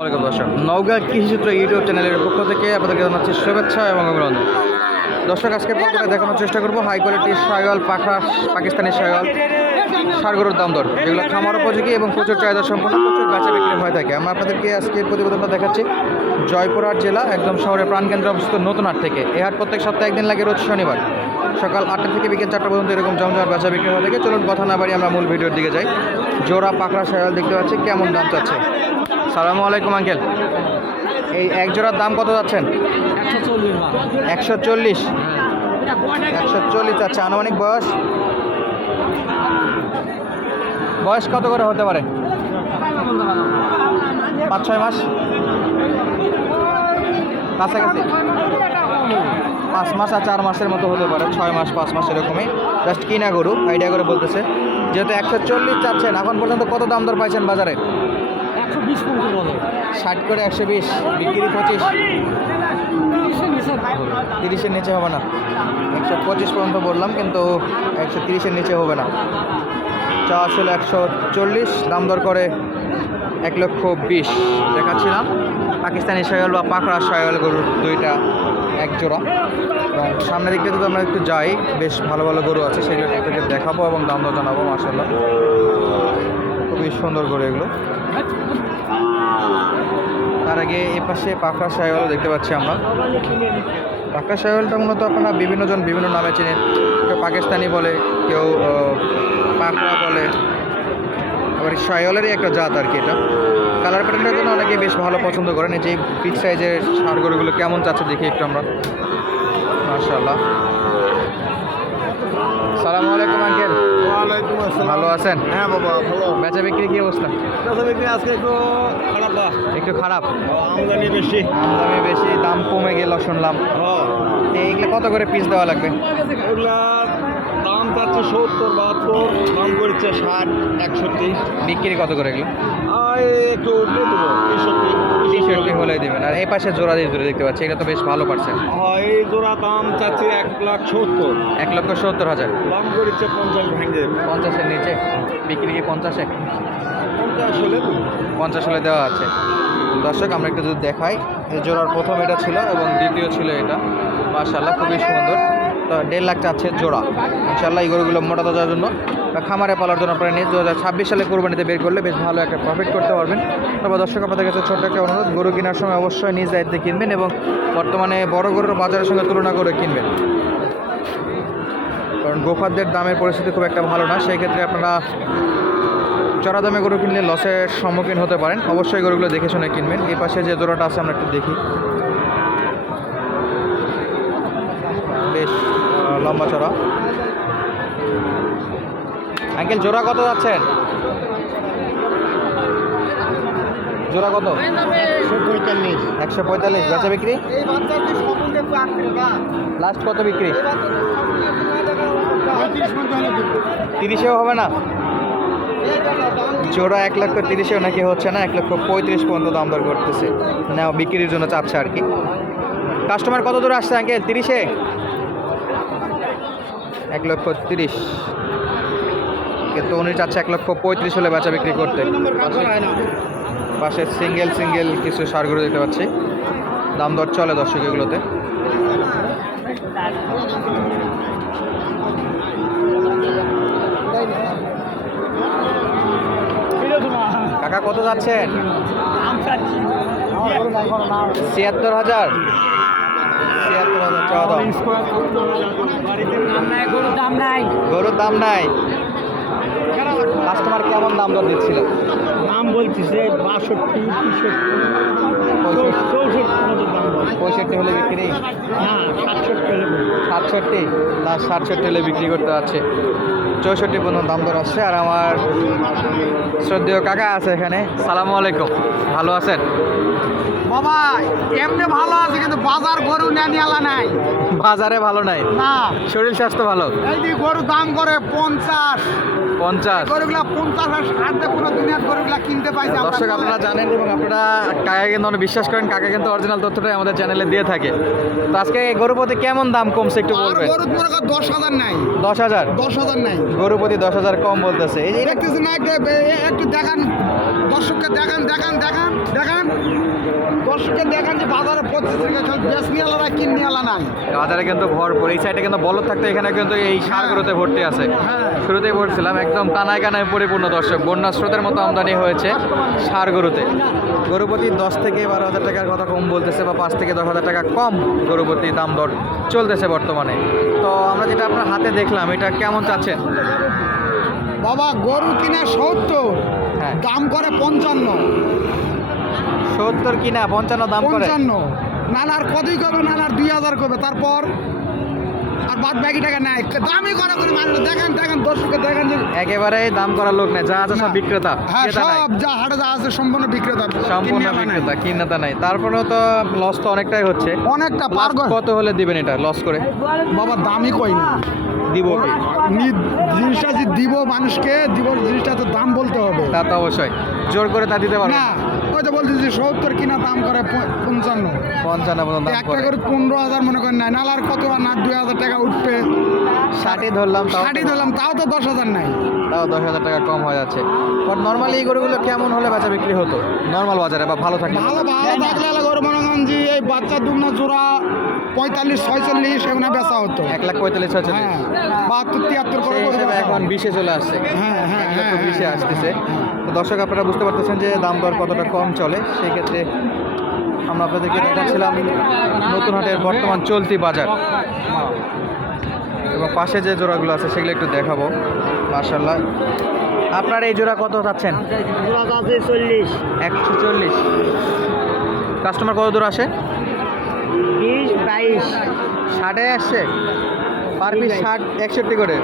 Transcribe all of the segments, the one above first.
ওয়ালাইকুম দর্শক নওগাঁ কৃষিচিত্র ইউটিউব চ্যানেলের পক্ষ থেকে আপনাদেরকে জানাচ্ছি শুভেচ্ছা এবং অভিনন্দন। দর্শক আজকে পর্যন্ত দেখানোর চেষ্টা করব হাই কোয়ালিটির শায়ল পাখা, পাকিস্তানি শায়ল সারগরুর দাম দর। যেগুলো খামার উপযোগী এবং প্রচুর চাহিদা সম্পন্ন প্রচুর বেচা বিক্রি হয়ে থাকে। আমরা আপনাদেরকে আজকে প্রতিবেদনটা দেখাচ্ছি। জয়পুরহাট জেলা একদম শহরের প্রাণকেন্দ্র অবস্থিত নতুন হাট থেকে। এই হাট প্রত্যেক সপ্তাহে একদিন লাগে রোজ শনিবার। সকাল আটটা থেকে বিকেল চারটা পর্যন্ত এরকম জমজমাট বেচা বিক্রি হয়ে থাকে। চলুন কথা না বাড়ি আমরা মূল ভিডিওর দিকে যাই। জোড়া পাকড়া শায়ল দেখতে পাচ্ছি কেমন দাম চাচ্ছে? সালামু আলাইকুম আঙ্কেল। এই এক জোড়ার দাম কত যাচ্ছেন? একশো চল্লিশ। একশো চল্লিশ। একশো চল্লিশ আচ্ছা আনুমানিক বয়স? বয়স কত করে হতে পারে? পাঁচ ছয় মাস? কাছাকাছি। পাঁচ মাস আর চার মাসের মতো হতে পারে ছয় মাস পাঁচ মাস এরকমই। জাস্ট কিনা গরু আইডিয়া করে বলতেছে। যেহেতু একশো চল্লিশ চাচ্ছেন এখন পর্যন্ত কত দাম দর পাইছেন বাজারে? ষাট করে একশো বিশ বিক্রি পঁচিশ। তিরিশের নিচে হবে। না। একশো পঁচিশ পর্যন্ত বললাম, কিন্তু একশো তিরিশের নিচে হবে না। চা আসলে একশো চল্লিশ, দাম দর করে এক লক্ষ বিশ। দেখাচ্ছিলাম, পাকিস্তানি শায়ল বা পাকড়া শায়ল গরুর দুইটা এক জোড়া। এবং সামনের দিকটা যদি আমরা একটু যাই, বেশ ভালো ভালো গরু আছে, সেগুলো আপনাদেরকে দেখাবো এবং দাম দর জানাব মাসাল্লাহ খুবই সুন্দর গরু এগুলো। তার আগে এ পাশে পাকড়া শায়ল দেখতে পাচ্ছি আমরা। পাকা শায়লটা মূলত আপনারা বিভিন্নজন বিভিন্ন নামে চেনেন। কেউ পাকিস্তানি বলে, কেউ পাকড়া বলে। আবার শায়লেরই একটা জাত আর কি এটা। কালার প্যাটার্নটার জন্য অনেকে বেশ ভালো পছন্দ করেন। এই যে বিগ সাইজের সারগরুগুলো কেমন যাচ্ছে দেখি একটু আমরা। মাশাল্লাহ সালামু আলাইকুম আঙ্কেল আসসালাম। ভালো আছেন? হ্যাঁ বাবা ভালো। বেচা বিক্রি কি অবস্থা? বেচা বিক্রি আজকে একটু খারাপ একটু খারাপ? আমদানি বেশি। আমদানি বেশি দাম কমে গেল শুনলাম। এইগুলো কত করে পিস দেওয়া লাগবে? এগুলা দাম চাচ্ছে সত্তর বাহাত্তর দাম করছে ষাট একষট্টি। বিক্রি কত করে এগুলো? আর একটু তেষট্টি হলে দেবেন। আর এই পাশে জোড়া দিয়ে জোড়া দেখতে পাচ্ছি এটা তো বেশ ভালো পারছেন। হ্যাঁ এই জোড়া দাম চাচ্ছে এক লাখ সত্তর। এক লক্ষ সত্তর হাজার। দাম করছে পঞ্চাশ ভেঙে। পঞ্চাশের নিচে বিক্রি কি পঞ্চাশে? পঞ্চাশ হলে পঞ্চাশ হলে দেওয়া আছে। দর্শক আমরা একটু যদি দেখাই এই জোড়ার প্রথম এটা ছিল এবং দ্বিতীয় ছিল এটা। মার্শাল্লাহ খুবই সুন্দর। তো দেড় লাখ চাচ্ছে জোড়া। ইনশাল্লাহ এই গরুগুলো মোটা তাজার জন্য। বা খামারে পালার জন্য আপনারা নিয়ে দু হাজার ছাব্বিশ সালে কোরবানিতে বের করলে বেশ ভালো একটা প্রফিট করতে পারবেন। তবে দর্শক, আপনাদের কাছে ছোট্ট একটা অনুরোধ, গরু কেনার সময় অবশ্যই নিজ দায়িত্বে কিনবেন এবং বর্তমানে বড় গরুর বাজারের সঙ্গে তুলনা করে কিনবেন। কারণ গোফারদের দামের পরিস্থিতি খুব একটা ভালো না, সেই ক্ষেত্রে আপনারা চড়া দামে গরু কিনলে লসের সম্মুখীন হতে পারেন। অবশ্যই গরুগুলো দেখে শুনে কিনবেন। এই পাশে যে জোড়াটা আছে, আমরা একটু দেখি। বেশ লম্বা চড়া। আঙ্কেল, জোড়া কত যাচ্ছেন জোড়া কত? একশো পঁয়তাল্লিশ। বেচা বিক্রি? লাস্ট কত বিক্রি? তিরিশেও হবে না? জোড়া এক লক্ষ তিরিশেও নাকি হচ্ছে না? এক লক্ষ পঁয়ত্রিশ পর্যন্ত দাম দর করতেছে। না বিক্রির জন্য চাচ্ছে আর কি। কাস্টমার কত দূর আসছে, আঙ্কেল? তিরিশে? এক লক্ষ তিরিশ। কিন্তু উনি চাচ্ছে এক লক্ষ পঁয়ত্রিশ হলে বেচা বিক্রি করতে। পাশে সিঙ্গেল সিঙ্গেল কিছু সারগুলো দেখতে পাচ্ছি। দাম দর চলে দর্শক এগুলোতে। কাকা কত যাচ্ছেন? ছিয়াত্তর হাজার। ছিয়াত্তর হাজার গরুর দাম নাই। গরুর দাম নাই। কাস্টমার কেমন দাম দর দিচ্ছিল? নাম বলতেছে বাষট্টি তেষট্টি পঁয়ষট্টি হলে বিক্রি? হ্যাঁ সাতষট্টি সাতষট্টি? না সাতষট্টি হলে বিক্রি করতে আছে চৌষট্টি পর্যন্ত দাম দর আসছে আর আমার শ্রদ্ধেয় কাকা আছে এখানে। সালামু আলাইকুম। ভালো আছেন? বাবা এমনি ভালো আছে কিন্তু বাজার গরু নেনিয়ালা নাই। বাজারে ভালো নাই? না। শরীর স্বাস্থ্য ভালো? এই যে গরু দাম করে পঞ্চাশ। পঞ্চাশ? গরুগুলা পঞ্চাশ আর ষাটে কোনো দুনিয়ার গরুগুলা কিনতে পাইছে দর্শক আপনারা জানেন এবং আপনারা কাকা কিন্তু অনেক বিশ্বাস করেন কাকা কিন্তু অরিজিনাল তথ্যটাই আমাদের চ্যানেলে দিয়ে থাকে। তো আজকে এই গরুপতি কেমন দাম কমছে একটু বলবেন? গরু মনে কর দশ হাজার নাই। দশ হাজার? দশ হাজার নাই। গরুপতি দশ হাজার কম বলতেছে। এই দেখতেছি না একটু দেখান। দর্শককে দেখান দেখান দেখান দেখান। দর্শককে দেখেন যে বাজারে পঁচিশ টাকা খালি বেশ নিয়ে আলা কিন নিয়ে আলা নাই। বাজারে কিন্তু ভরপুর। এই সাইডে কিন্তু বলদ থাকতে এখানে কিন্তু এই সারগুলোতে ভর্তি আছে। হ্যাঁ। শুরুতেই বলছিলাম একদম কানায় কানায় পরিপূর্ণ দর্শক। বন্যা স্রোতের মতো আমদানি হয়েছে সার গরুতে গরুপতি দশ থেকে বারো হাজার টাকার কথা কম বলতেছে বা পাঁচ থেকে দশ হাজার টাকা কম গরুপতি দাম দর চলতেছে বর্তমানে। তো আমরা যেটা আপনার হাতে দেখলাম এটা কেমন চাচ্ছেন? বাবা গরু কিনা সত্তর হ্যাঁ। দাম করে পঞ্চান্ন। সত্তর কিনা পঞ্চান্ন দাম পঞ্চান্ন। নানার কতই করবে নানার দুই হাজার করবে। তারপর আর বাদ বাকি টাকা নেয় দামই করা করে দেখেন দেখেন দর্শককে দেখেন একেবারে দাম করার লোক নেই। যা আছে সব বিক্রেতা। হ্যাঁ সব যা হাটে যা আছে সম্পূর্ণ বিক্রেতা। সম্পূর্ণ নাই। বিক্রেতা কিনেতা নাই। তারপরেও তো লস তো অনেকটাই হচ্ছে। অনেকটা পার কত হলে দিবেন এটা লস করে? বাবা দামই কই না দিব জিনিসটা যে দিব মানুষকে দিব জিনিসটা তো দাম বলতে হবে। তা তো অবশ্যই। জোর করে তা দিতে পারবেন না। ওই তো বলছি যে সত্তর কিনা দাম করে পঞ্চান্ন। পঞ্চান্ন পর্যন্ত একটা করে। পনেরো হাজার মনে করেন নাই নালার কত আর না দুই হাজার টাকা উঠবে। ষাটই ধরলাম তাও ষাটই ধরলাম তাও তো দশ হাজার নাই। তাও দশ হাজার টাকা কম হয়ে যাচ্ছে। বাট নর্মালি এই গরুগুলো কেমন হলে বেচা বিক্রি হতো? নর্মাল বাজারে বা ভালো থাকে ভালো ভালো থাকলে গরু মনে যে এই বাচ্চা দুগনা জোড়া পঁয়তাল্লিশ ছয়চল্লিশ এগুলো বেচা হতো। এক লাখ পঁয়তাল্লিশ হচ্ছে হ্যাঁ বাহাত্তর তিয়াত্তর করে হিসেবে এখন বিশে চলে আসছে। হ্যাঁ হ্যাঁ হ্যাঁ বিশে হ্যাঁ, আসতেছে। হ্যাঁ। তো দর্শক আপনারা বুঝতে পারতেছেন যে দাম দর কতটা কম চলে। সেই ক্ষেত্রে আমরা আপনাদেরকে দেখাচ্ছিলাম নতুন হাটের বর্তমান চলতি বাজার। এবং পাশে যে জোড়াগুলো আছে সেগুলো একটু দেখাবো। মার্শাল্লাহ আপনার এই জোড়া কত চাচ্ছেন? চল্লিশ। একশো চল্লিশ। কাস্টমার কত দূর আসে? বিশ বাইশ। ষাটে আসছে। পার পিস ষাট একষট্টি করে।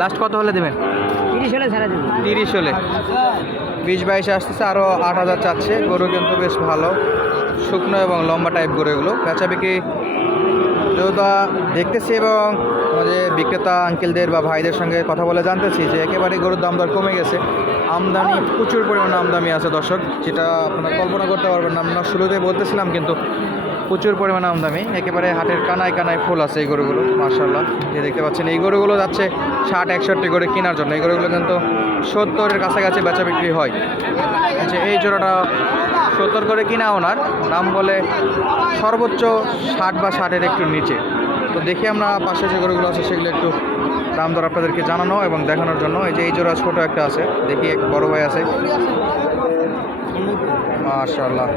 লাস্ট কত হলে দেবেন? তিরিশ হলে ছাড়া দেবো। তিরিশ হলে। বিশ বাইশে আসতেছে আরও আট হাজার চাচ্ছে। গরু কিন্তু বেশ ভালো। শুকনো এবং লম্বা টাইপ গরু এগুলো। বেচা বিক্রি যেহেতু দেখতেছি এবং আমাদের বিক্রেতা আঙ্কেলদের বা ভাইদের সঙ্গে কথা বলে জানতেছি যে একেবারে গরুর দাম দর কমে গেছে। আমদানি, প্রচুর পরিমাণে আমদানি আছে দর্শক, যেটা আপনারা কল্পনা করতে পারবেন না। আমরা শুরুতে বলতেছিলাম কিন্তু প্রচুর পরিমাণে আমদানি, একেবারে হাটের কানায় কানায় ফুল আছে এই গরুগুলো মার্শাল্লাহ যে দেখতে পাচ্ছেন, এই গরুগুলো যাচ্ছে ষাট, একষট্টি করে কেনার জন্য। এই গরুগুলো কিন্তু সত্তরের কাছাকাছি বেচা বিক্রি হয়। আচ্ছা এই জোড়াটা সত্তর করে কিনা ওনার, দাম বলে সর্বোচ্চ ষাট বা ষাটের একটু নিচে। তো দেখি আমরা পাশে যে গরুগুলো আছে, সেগুলো একটু দাম দর আপনাদেরকে জানানো এবং দেখানোর জন্য। এই যে এই জোড়া ছোটো একটা আছে দেখি এক বড় ভাই আছে। মাশাল্লাহ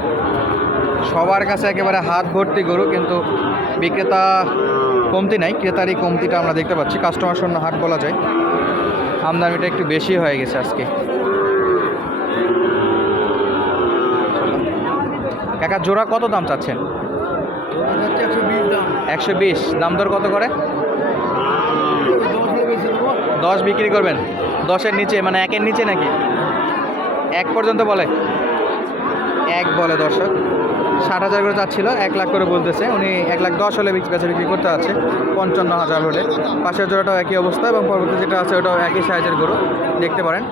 সবার কাছে একেবারে হাত ভর্তি গরু কিন্তু বিক্রেতা কমতি নাই ক্রেতারই কমতিটা আমরা দেখতে পাচ্ছি। কাস্টমার শূন্য হাট বলা যায়। আমদানিটা একটু বেশি হয়ে গেছে আজকে। কাকা জোড়া কত দাম চাচ্ছেন? একশো বিশ। দাম দর কত করে? দশ বিক্রি করবেন? দশের নিচে মানে একের নিচে নাকি? এক পর্যন্ত বলে। এক বলে দর্শক। ষাট হাজার করে চাচ্ছিল এক লাখ করে বলতেছে। উনি এক লাখ দশ হলে বেচা বিক্রি করতে আছে, পঞ্চান্ন হাজার হলে। পাশের জোড়াটাও একই অবস্থা এবং পরবর্তী যেটা আছে ওটাও একই সাইজের গরু, দেখতে পারেন।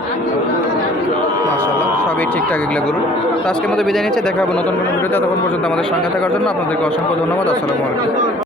মাশাল্লাহ সবই ঠিকঠাক এগুলো গরু। তো আজকের মতো বিদায় নিচ্ছে দেখা নতুন কোনো ভিডিওতে। তখন পর্যন্ত আমাদের সঙ্গে থাকার জন্য আপনাদেরকে অসংখ্য ধন্যবাদ। আসসালামু আলাইকুম।